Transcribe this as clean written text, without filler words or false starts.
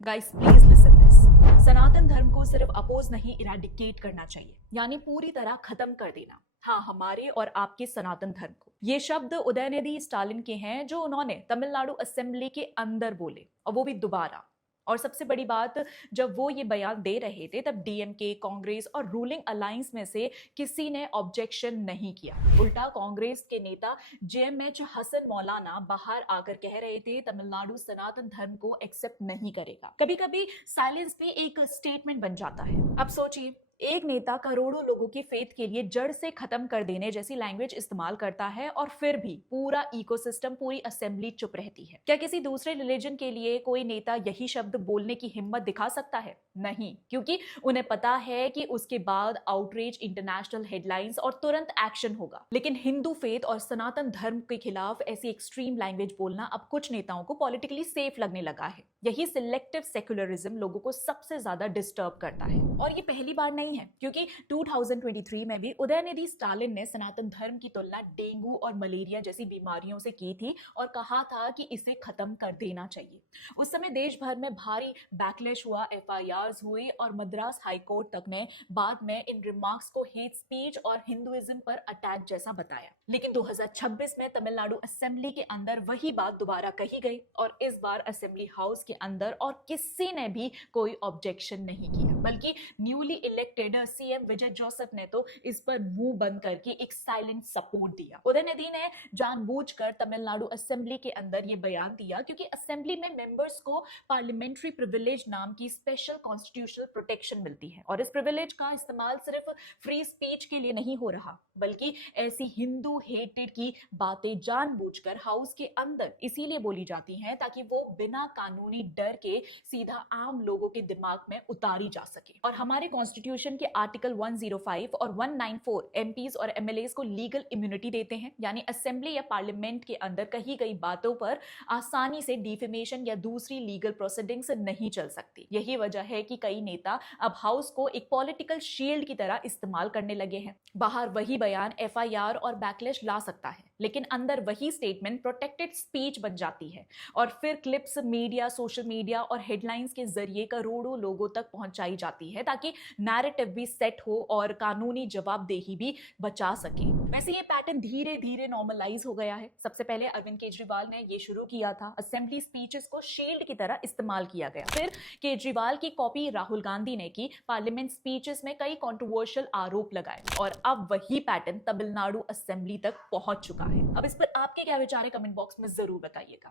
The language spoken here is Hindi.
Guys please listen this. Sanatan Dharma को सिर्फ अपोज नहीं, इराडिकेट करना चाहिए, यानी पूरी तरह खत्म कर देना। हाँ, हमारे और आपके सनातन धर्म को। ये शब्द उदयनिधि स्टालिन के हैं, जो उन्होंने तमिलनाडु असेंबली के अंदर बोले, और वो भी दोबारा। और सबसे बड़ी बात, जब वो ये बयान दे रहे थे तब डीएमके, कांग्रेस और रूलिंग अलायंस में से किसी ने ऑब्जेक्शन नहीं किया। उल्टा कांग्रेस के नेता जेएमएच हसन मौलाना बाहर आकर कह रहे थे तमिलनाडु सनातन धर्म को एक्सेप्ट नहीं करेगा। कभी कभी साइलेंस भी एक स्टेटमेंट बन जाता है। अब सोचिए, एक नेता करोड़ों लोगों की फेथ के लिए जड़ से खत्म कर देने जैसी लैंग्वेज इस्तेमाल करता है, और फिर भी पूरा इकोसिस्टम, पूरी असेंबली चुप रहती है। क्या किसी दूसरे रिलीजन के लिए कोई नेता यही शब्द बोलने की हिम्मत दिखा सकता है? नहीं, क्योंकि उन्हें पता है कि उसके बाद आउटरीच, इंटरनेशनल हेडलाइंस और तुरंत एक्शन होगा। लेकिन हिंदू फेथ और सनातन धर्म के खिलाफ ऐसी एक्सट्रीम लैंग्वेज बोलना अब कुछ नेताओं को पॉलिटिकली सेफ लगने लगा है। यही सिलेक्टिव सेक्युलरिज्म लोगों को सबसे ज्यादा डिस्टर्ब करता है। और ये पहली बार नहीं है, क्योंकि 2023 में भी उदयनिधि स्टालिन ने सनातन धर्म की तुलना डेंगू और मलेरिया जैसी बीमारियों से की थी और कहा था कि इसे खत्म कर देना चाहिए। उस समय देश भर में भारी बैकलैश हुआ, एफआईआर्स हुई और मद्रास हाईकोर्ट तक ने बाद में इन रिमार्क्स को हेट स्पीच और हिंदुइज्म पर अटैक जैसा बताया। लेकिन 2026 में तमिलनाडु असेंबली के अंदर वही बात दोबारा कही गई, और इस बार असेंबली हाउस के अंदर और किसी ने भी कोई ऑब्जेक्शन नहीं किया, बल्कि न्यूली इलेक्टेड सीएम विजय जोसेफ ने तो इस पर मुंह बंद करके एक साइलेंट सपोर्ट दिया। उदयनिधि ने जानबूझकर तमिलनाडु असेंबली के अंदर ये बयान दिया, क्योंकि असेंबली में मेंबर्स को पार्लियामेंट्री प्रिविलेज नाम की स्पेशल कॉन्स्टिट्यूशनल प्रोटेक्शन मिलती है, और इस प्रिविलेज का इस्तेमाल सिर्फ फ्री स्पीच के लिए नहीं हो रहा, बल्कि ऐसी हिंदू हेटेड की बातें जानबूझकर हाउस के अंदर इसीलिए बोली जाती हैं ताकि वो बिना कानूनी डर के सीधा आम लोगों के दिमाग में उतारी जा सके। और हमारे कॉन्स्टिट्यूशन के आर्टिकल 105 और 194 एमपीज और एमएलएस को लीगल इम्यूनिटी देते हैं, यानी असेंबली या पार्लियामेंट के अंदर कही गई बातों पर आसानी से डिफेमेशन या दूसरी लीगल प्रोसीडिंग्स नहीं चल सकती। यही वजह है कि कई नेता अब हाउस को एक पॉलिटिकल शील्ड की तरह इस्तेमाल करने लगे हैं। बाहर वही बयान एफआईआर और बैकलैश ला सकता है, लेकिन अंदर वही स्टेटमेंट प्रोटेक्टेड स्पीच बन जाती है, और फिर क्लिप्स मीडिया, सोशल मीडिया और हेडलाइंस के जरिए करोड़ों लोगों तक पहुंचाई जाती है, ताकि नैरेटिव भी सेट हो और कानूनी जवाबदेही भी बचा सके। वैसे ये पैटर्न धीरे धीरे नॉर्मलाइज हो गया है। सबसे पहले अरविंद केजरीवाल ने ये शुरू किया था, असेंबली स्पीचेस को शील्ड की तरह इस्तेमाल किया गया। फिर केजरीवाल की कॉपी राहुल गांधी ने की, पार्लियामेंट स्पीचेस में कई कंट्रोवर्शियल आरोप लगाए, और अब वही पैटर्न तमिलनाडु असेंबली तक पहुंच चुका है। अब इस पर आपके क्या विचार है, कमेंट बॉक्स में जरूर बताइएगा।